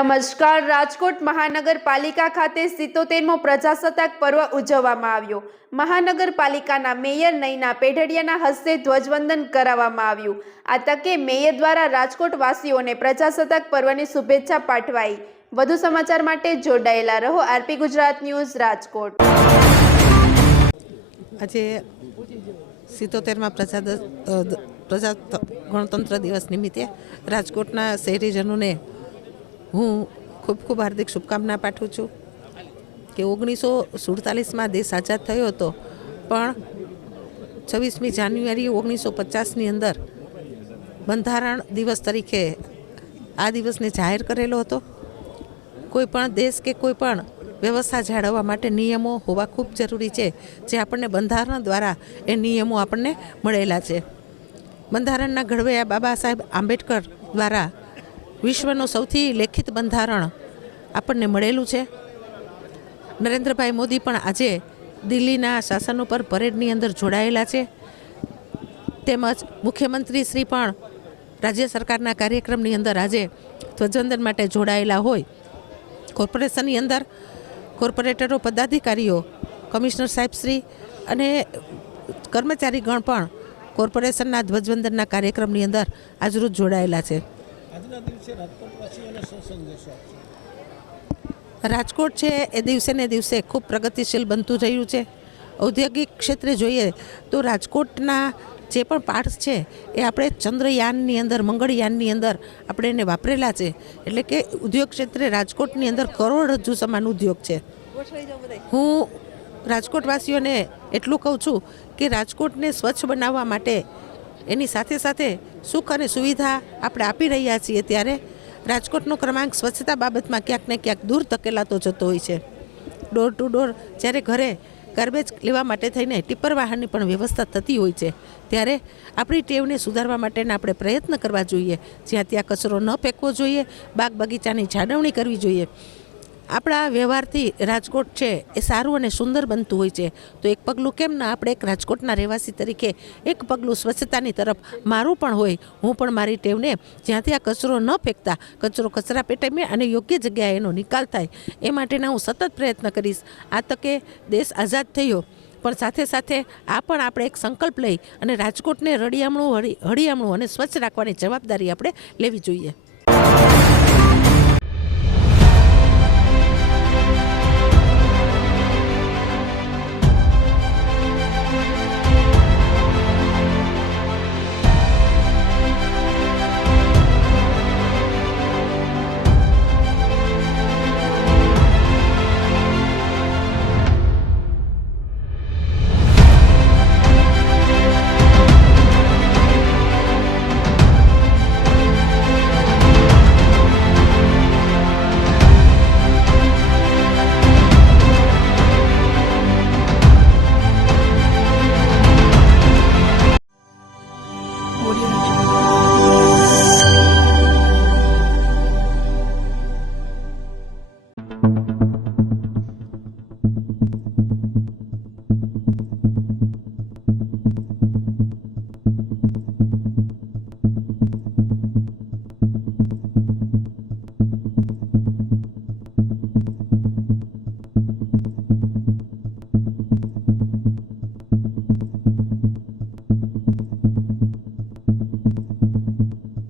નમસ્કાર। રાજકોટ મહાનગરપાલિકા ખાતે 77મો પ્રજાસત્તાક પર્વ ઉજવવામાં આવ્યો। મહાનગરપાલિકાના મેયર નયના પેઢડિયાના હસ્તે ધ્વજવંદન કરાવવામાં આવ્યું। આ તકે મેયર દ્વારા રાજકોટ વાસીઓને પ્રજાસત્તાક પર્વની શુભેચ્છા પાઠવાઈ। વધુ સમાચાર માટે જોડાયેલા રહો આરપી ગુજરાત ન્યૂઝ રાજકોટ। આજે 77મા પ્રજા ગણતંત્ર દિવસ નિમિત્તે રાજકોટના શહેરીજનોને હું ખૂબ ખૂબ હાર્દિક શુભકામના પાઠવું છું કે 1947માં દેશ આઝાદ થયો હતો, પણ 26મી જાન્યુઆરી 1950ની અંદર બંધારણ દિવસ તરીકે આ દિવસને જાહેર કરેલો હતો। કોઈ પણ દેશ કે કોઈ પણ વ્યવસ્થા જાળવવા માટે નિયમો હોવા ખૂબ જરૂરી છે, જે આપણને બંધારણ દ્વારા એ નિયમો આપણને મળેલા છે। બંધારણના ઘડવૈયા બાબા સાહેબ આંબેડકર દ્વારા વિશ્વનું સૌથી લેખિત બંધારણ આપણને મળેલું છે। નરેન્દ્રભાઈ મોદી પણ આજે દિલ્હીના શાસન ઉપર પરેડની અંદર જોડાયેલા છે, તેમજ મુખ્યમંત્રી શ્રી પણ રાજ્ય સરકારના કાર્યક્રમની અંદર આજે ધ્વજવંદન માટે જોડાયેલા હોય। કોર્પોરેશનની અંદર કોર્પોરેટરો, પદાધિકારીઓ, કમિશનર સાહેબશ્રી અને કર્મચારીગણ પણ કોર્પોરેશનના ધ્વજવંદનના કાર્યક્રમની અંદર આજરોજ જોડાયેલા છે। રાજકોટ છે એ દિવસે ને દિવસે ખૂબ પ્રગતિશીલ બનતું રહ્યું છે। ઔદ્યોગિક ક્ષેત્રે જોઈએ તો રાજકોટના જે પણ પાર્ટ્સ છે એ આપણે ચંદ્રયાનની અંદર, મંગળયાનની અંદર આપણે એને વાપરેલા છે, એટલે કે ઉદ્યોગ ક્ષેત્રે રાજકોટની અંદર કરોડરજ્જુ સમાન ઉદ્યોગ છે। હું રાજકોટવાસીઓને એટલું કહું છું કે રાજકોટને સ્વચ્છ બનાવવા માટે એની સાથે સાથે સુખ અને સુવિધા આપણે આપી રહ્યા છીએ, ત્યારે રાજકોટનો ક્રમાંક સ્વચ્છતા બાબતમાં ક્યાંક ને ક્યાંક દૂર ધકેલાતો જતો હોય છે। ડોર ટુ ડોર જ્યારે ઘરે ગાર્બેજ લેવા માટે થઈને ટિપ્પર વાહનની પણ વ્યવસ્થા થતી હોય છે, ત્યારે આપણી ટેવને સુધારવા માટેના આપણે પ્રયત્ન કરવા જોઈએ। જ્યાં ત્યાં કચરો ન ફેંકવો જોઈએ, બાગ બગીચાની જાળવણી કરવી જોઈએ। આપણા વ્યવહારથી રાજકોટ છે એ સારું અને સુંદર બનતું હોય છે, તો એક પગલું કેમ ના આપણે એક રાજકોટના રહેવાસી તરીકે એક પગલું સ્વચ્છતાની તરફ મારું પણ હોય। હું પણ મારી ટેવને જ્યાં ત્યાં કચરો ન ફેંકતા કચરો કચરા પેટીમાં અને યોગ્ય જગ્યાએ એનો નિકાલ થાય એ માટેના હું સતત પ્રયત્ન કરીશ। આ તકે દેશ આઝાદ થયો, પણ સાથે સાથે આ પણ આપણે એક સંકલ્પ લઈ અને રાજકોટને રળિયામણું, હળિયામણું અને સ્વચ્છ રાખવાની જવાબદારી આપણે લેવી જોઈએ।